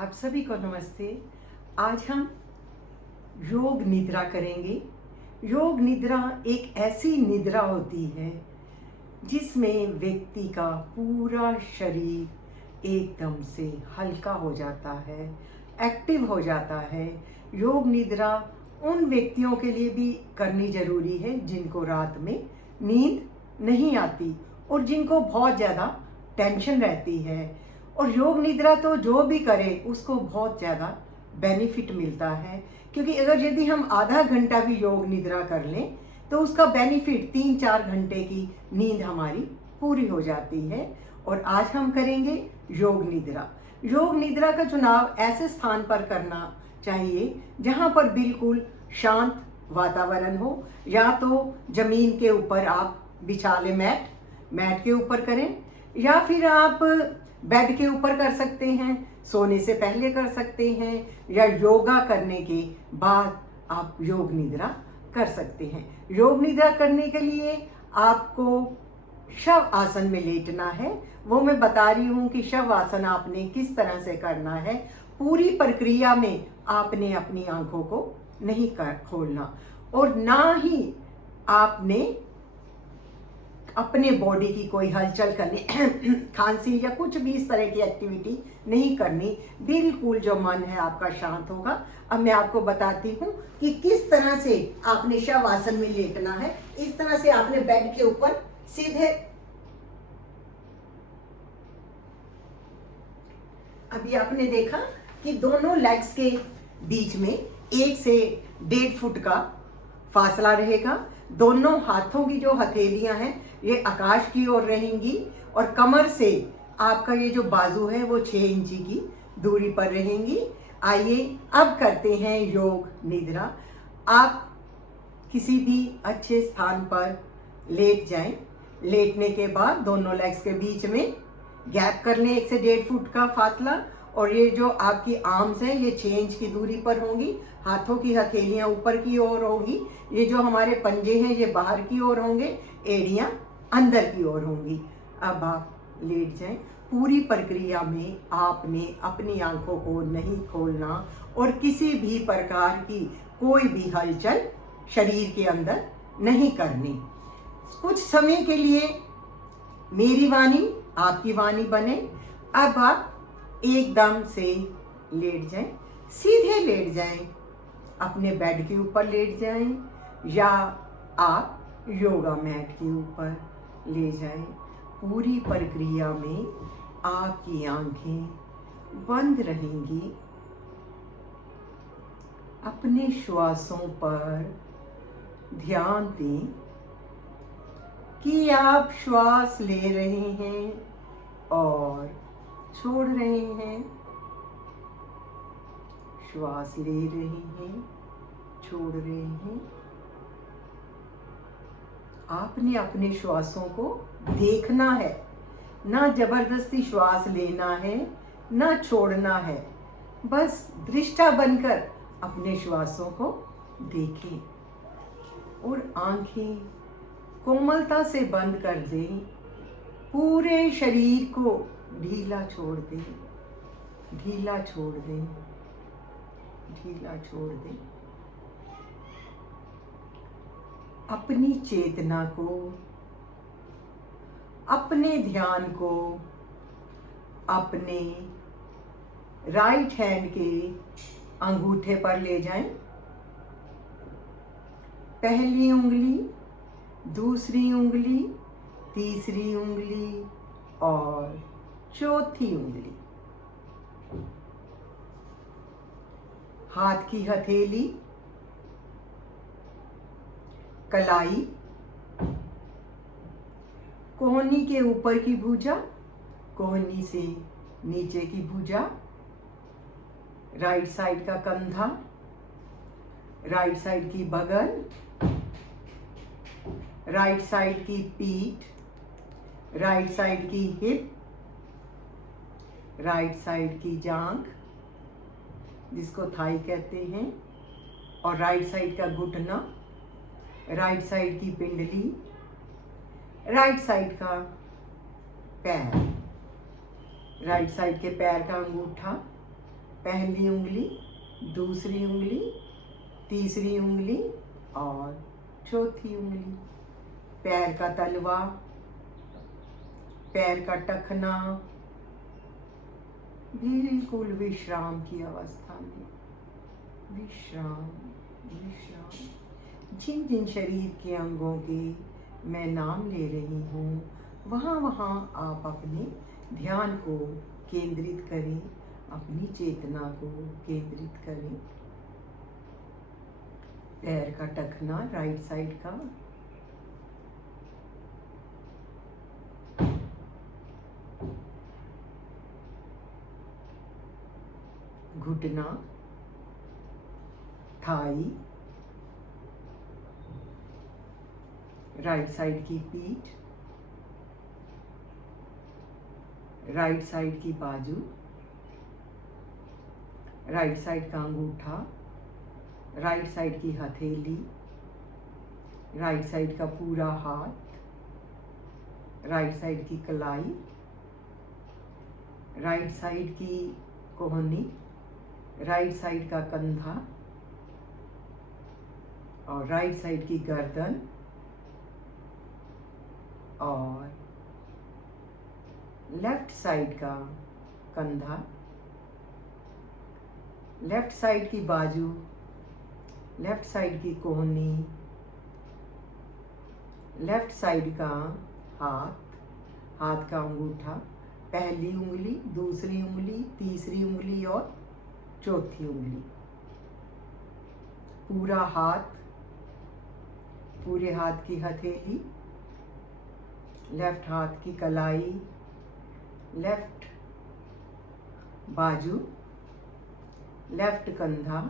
आप सभी को नमस्ते। आज हम योग निद्रा करेंगे। योग निद्रा एक ऐसी निद्रा होती है जिसमें व्यक्ति का पूरा शरीर एकदम से हल्का हो जाता है, एक्टिव हो जाता है। योग निद्रा उन व्यक्तियों के लिए भी करनी जरूरी है जिनको रात में नींद नहीं आती और जिनको बहुत ज़्यादा टेंशन रहती है। और योग निद्रा तो जो भी करे उसको बहुत ज़्यादा बेनिफिट मिलता है, क्योंकि अगर यदि हम आधा घंटा भी योग निद्रा कर लें तो उसका बेनिफिट 3-4 घंटे की नींद हमारी पूरी हो जाती है। और आज हम करेंगे योग निद्रा। योग निद्रा का चुनाव ऐसे स्थान पर करना चाहिए जहाँ पर बिल्कुल शांत वातावरण हो, या तो जमीन के ऊपर आप बिछा लें, मैट के ऊपर करें, या फिर आप बेड के ऊपर कर सकते हैं, सोने से पहले कर सकते हैं, या योगा करने के बाद आप योग निद्रा कर सकते हैं। योग निद्रा करने के लिए आपको शव आसन में लेटना है। वो मैं बता रही हूँ कि शव आसन आपने किस तरह से करना है। पूरी प्रक्रिया में आपने अपनी आंखों को नहीं खोलना और ना ही आपने अपने बॉडी की कोई हलचल करनी, खांसी या कुछ भी इस तरह की एक्टिविटी नहीं करनी। बिल्कुल जो मन है आपका शांत होगा। अब मैं आपको बताती हूँ कि किस तरह से आपने शव आसन में लेटना है। इस तरह से आपने बेड के ऊपर सीधे, अभी आपने देखा कि दोनों लेग्स के बीच में 1 से 1.5 फुट का फासला रहेगा। दोनों हाथों की जो हथेलियां हैं ये आकाश की ओर रहेंगी और कमर से आपका ये जो बाजू है वो 6 इंची की दूरी पर रहेंगी। आइए अब करते हैं योग निद्रा। आप किसी भी अच्छे स्थान पर लेट जाएं। लेटने के बाद दोनों लेग्स के बीच में गैप कर लें 1 से 1.5 फुट का फासला, और ये जो आपकी आर्म्स हैं ये 6 इंच की दूरी पर होंगी। हाथों की हथेलियां ऊपर की ओर होंगी। ये जो हमारे पंजे हैं ये बाहर की ओर होंगे, एड़ियां अंदर की ओर होंगी। अब आप लेट जाएं। पूरी प्रक्रिया में आपने अपनी आंखों को नहीं खोलना और किसी भी प्रकार की कोई भी हलचल शरीर के अंदर नहीं करनी। कुछ समय के लिए मेरी वाणी आपकी वाणी बने। अब आप एकदम से लेट जाएं, सीधे लेट जाएं, अपने बेड के ऊपर लेट जाएं, या आप योगा मैट के ऊपर ले जाएं। पूरी प्रक्रिया में आपकी आंखें बंद रहेंगी। अपने श्वासों पर ध्यान दें कि आप श्वास ले रहे हैं और छोड़ रहे हैं, श्वास ले रहे हैं, छोड़ रहे हैं। आपने अपने श्वासों को देखना है, ना जबरदस्ती श्वास लेना है ना छोड़ना है। बस दृष्टा बनकर अपने श्वासों को देखें और आंखें कोमलता से बंद कर दें। पूरे शरीर को ढीला छोड़ दें, ढीला छोड़ दें, ढीला छोड़ दें। अपनी चेतना को, अपने ध्यान को अपने राइट हैंड के अंगूठे पर ले जाएं। पहली उंगली, दूसरी उंगली, तीसरी उंगली और चौथी उंगली। हाथ की हथेली, कलाई, कोहनी के ऊपर की भुजा, कोहनी से नीचे की भुजा, राइट साइड का कंधा, राइट साइड की बगल, राइट साइड की पीठ, राइट साइड की हिप, राइट साइड की जांघ जिसको थाई कहते हैं, और राइट साइड का घुटना, राइट साइड की पिंडली, राइट साइड का पैर, राइट साइड के पैर का अंगूठा, पहली उंगली, दूसरी उंगली, तीसरी उंगली और चौथी उंगली। पैर का तलवा, पैर का टखना बिल्कुल विश्राम की अवस्था में। विश्राम, विश्राम। जिन जिन शरीर के अंगों के मैं नाम ले रही हूँ, वहाँ वहाँ आप अपने ध्यान को केंद्रित करें, अपनी चेतना को केंद्रित करें। पैर का टखना राइट साइड का, घुटना, थाई, राइट साइड की पीठ, राइट साइड की बाजू, राइट साइड का अंगूठा, राइट साइड की हथेली, राइट साइड का पूरा हाथ, राइट साइड की कलाई, राइट साइड की कोहनी, राइट साइड का कंधा और राइट साइड की गर्दन और लेफ्ट साइड का कंधा, लेफ्ट साइड की बाजू, लेफ्ट साइड की कोहनी, लेफ्ट साइड का हाथ, हाथ का अंगूठा, पहली उंगली, दूसरी उंगली, तीसरी उंगली और चौथी उंगली। पूरा हाथ, पूरे हाथ की हथेली, लेफ्ट हाथ की कलाई, लेफ्ट बाजू, लेफ्ट कंधा,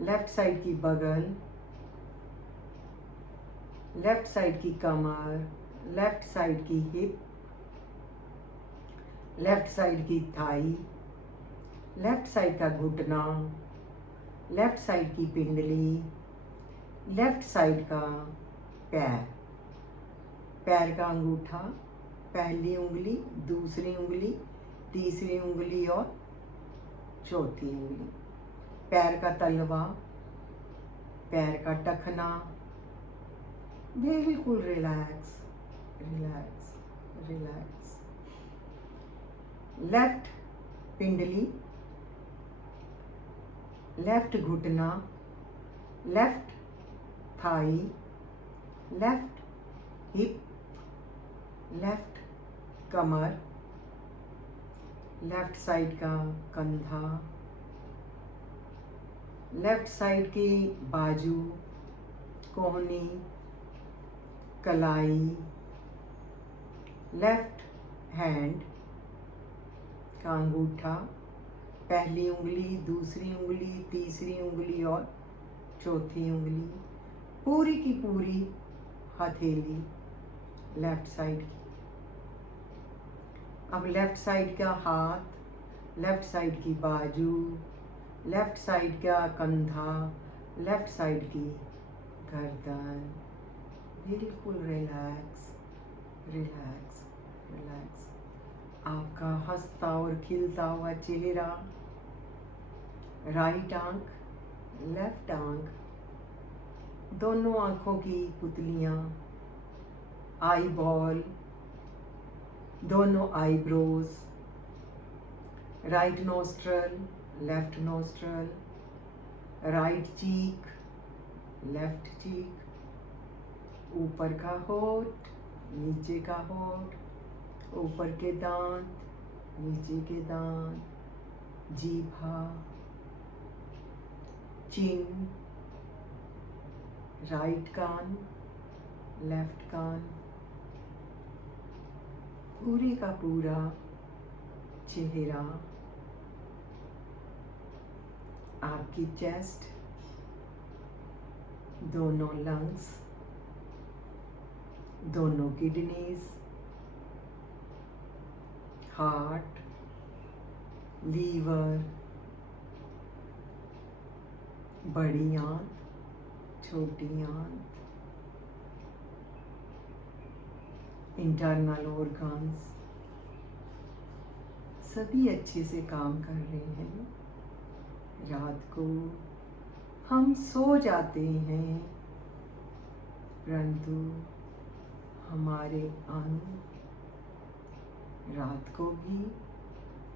लेफ्ट साइड की बगल, लेफ्ट साइड की कमर, लेफ्ट साइड की हिप, लेफ्ट साइड की थाई, लेफ्ट साइड का घुटना, लेफ्ट साइड की पिंडली, लेफ्ट साइड का पैर, पैर का अंगूठा, पहली उंगली, दूसरी उंगली, तीसरी उंगली और चौथी उंगली। पैर का तलवा, पैर का टखना, बिल्कुल रिलैक्स, रिलैक्स, रिलैक्स। लेफ्ट पिंडली, लेफ्ट घुटना, left thigh, left hip, left कमर, लेफ्ट साइड का कंधा, लेफ्ट साइड की बाजू, कोहनी, कलाई, लेफ्ट हैंड का अंगूठा, पहली उंगली, दूसरी उंगली, तीसरी उंगली और चौथी उंगली, पूरी की पूरी हथेली लेफ्ट साइड की। अब लेफ्ट साइड का हाथ, लेफ्ट साइड की बाजू, लेफ्ट साइड का कंधा, लेफ्ट साइड की गर्दन, बिल्कुल रिलैक्स, रिलैक्स, रिलैक्स। आपका हंसता और खिलता हुआ चेहरा, राइट आंख, लेफ्ट आंख, दोनों आंखों की पुतलियां, आई बॉल, दोनों eyebrows, right nostril, left nostril, right cheek, left cheek, ऊपर का होठ, नीचे का होठ, ऊपर के दांत, नीचे के दांत, जीभा, चिन, राइट कान, लेफ्ट कान, पूरे का पूरा चेहरा, आपकी चेस्ट, दोनों लंग्स, दोनों किडनीज, हार्ट, लीवर, बड़ी आंत, छोटी आंत, इंटरनल ऑर्गन्स, सभी अच्छे से काम कर रहे हैं। रात को हम सो जाते हैं, परंतु हमारे अंग रात को भी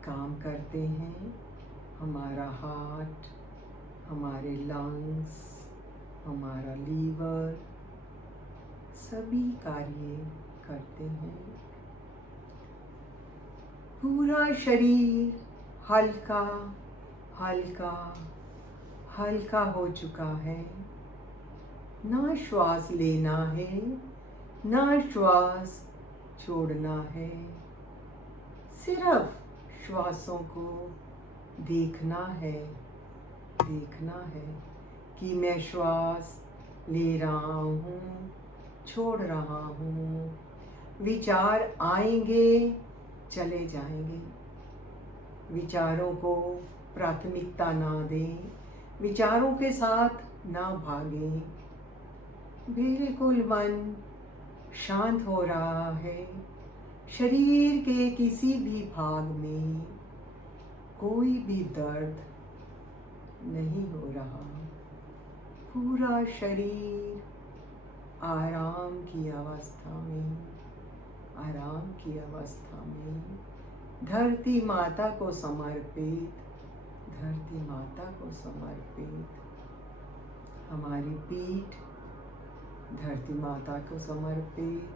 काम करते हैं। हमारा हार्ट, हमारे लंग्स, हमारा लीवर सभी कार्य करते हैं। पूरा शरीर हल्का हल्का हल्का हो चुका है। ना श्वास लेना है, ना श्वास छोड़ना है। सिर्फ श्वासों को देखना है कि मैं श्वास ले रहा हूँ, छोड़ रहा हूँ। विचार आएंगे, चले जाएंगे। विचारों को प्राथमिकता ना दें, विचारों के साथ ना भागें। बिल्कुल मन शांत हो रहा है। शरीर के किसी भी भाग में कोई भी दर्द नहीं हो रहा। पूरा शरीर आराम की अवस्था में धरती माता को समर्पित। हमारी पीठ धरती माता को समर्पित,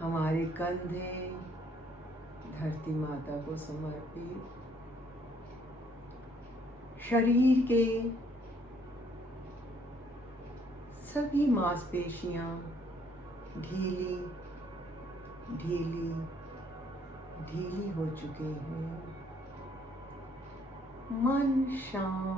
हमारे कंधे धरती माता को समर्पित। शरीर के सभी मांसपेशियां ढीली हो चुकी हैं। मन शांत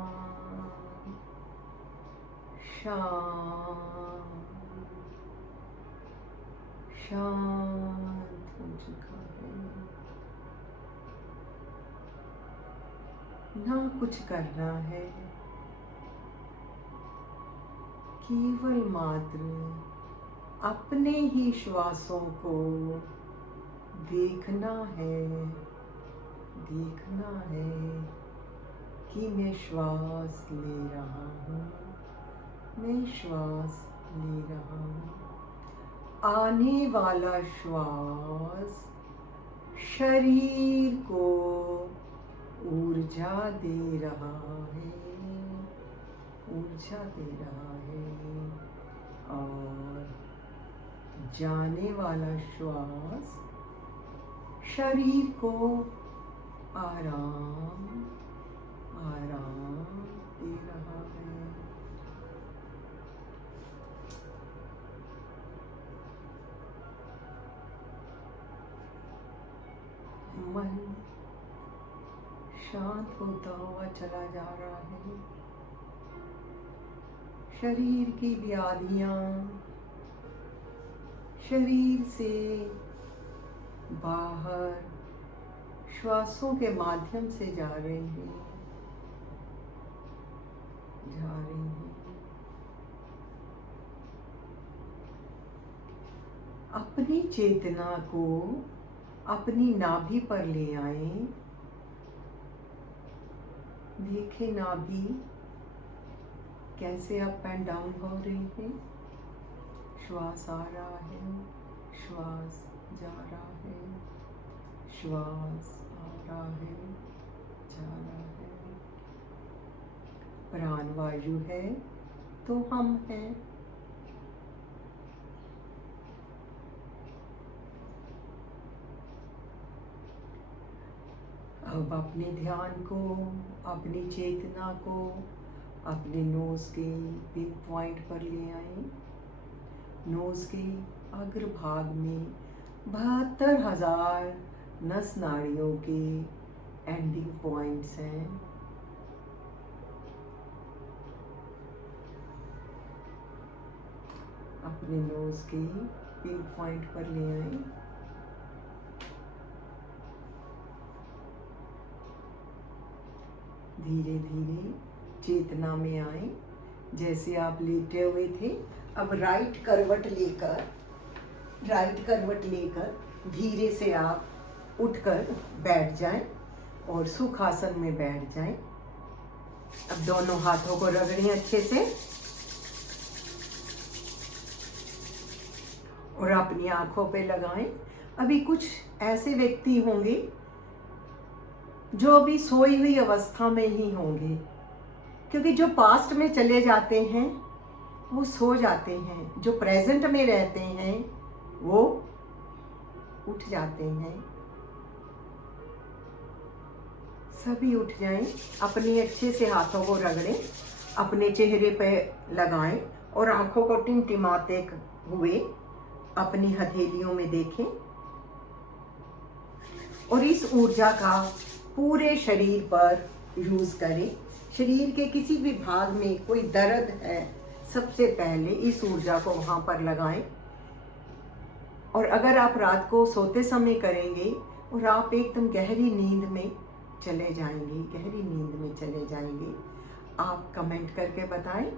हो चुका है। ना कुछ करना है, केवल मात्र अपने ही श्वासों को देखना है कि मैं श्वास ले रहा हूँ। आने वाला श्वास शरीर को ऊर्जा दे रहा है और जाने वाला श्वास शरीर को आराम दे रहा है। मन शांत होता हुआ चला जा रहा है। शरीर की व्याधियां शरीर से बाहर श्वासों के माध्यम से जा रही हैं। अपनी चेतना को अपनी नाभि पर ले आएं। देखें नाभि कैसे अप एंड डाउन हो रही है। श्वास आ रहा है, श्वास जा रहा है, श्वास आ रहा है, जा रहा है। प्राण वायु है तो हम हैं। अब अपने ध्यान को, अपनी चेतना को अपने नोज के पिन पॉइंट पर ले आए। नोज के अग्रभाग में 72,000 नस नाड़ियों के एंडिंग पॉइंट्स हैं। अपने नोज के पिन पॉइंट पर ले आए। धीरे धीरे चेतना में आए। जैसे आप लेटे हुए थे, अब राइट करवट लेकर धीरे से आप उठकर बैठ जाएं और सुखासन में बैठ जाएं। अब दोनों हाथों को रगड़ें अच्छे से और अपनी आंखों पे लगाएं। अभी कुछ ऐसे व्यक्ति होंगे जो अभी सोई हुई अवस्था में ही होंगे, क्योंकि जो पास्ट में चले जाते हैं वो सो जाते हैं, जो प्रेजेंट में रहते हैं वो उठ जाते हैं। सभी उठ जाएं, अपनी अच्छे से हाथों को रगड़ें, अपने चेहरे पे लगाएं और आंखों को टिमटिमाते हुए अपनी हथेलियों में देखें और इस ऊर्जा का पूरे शरीर पर यूज करें। शरीर के किसी भी भाग में कोई दर्द है, सबसे पहले इस ऊर्जा को वहां पर लगाएं। और अगर आप रात को सोते समय करेंगे और आप एकदम गहरी नींद में चले जाएंगे, गहरी नींद में चले जाएंगे। आप कमेंट करके बताएं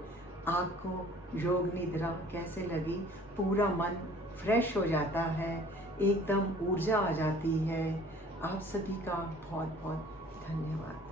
आपको योग निद्रा कैसे लगी। पूरा मन फ्रेश हो जाता है, एकदम ऊर्जा आ जाती है। आप सभी का बहुत बहुत धन्यवाद।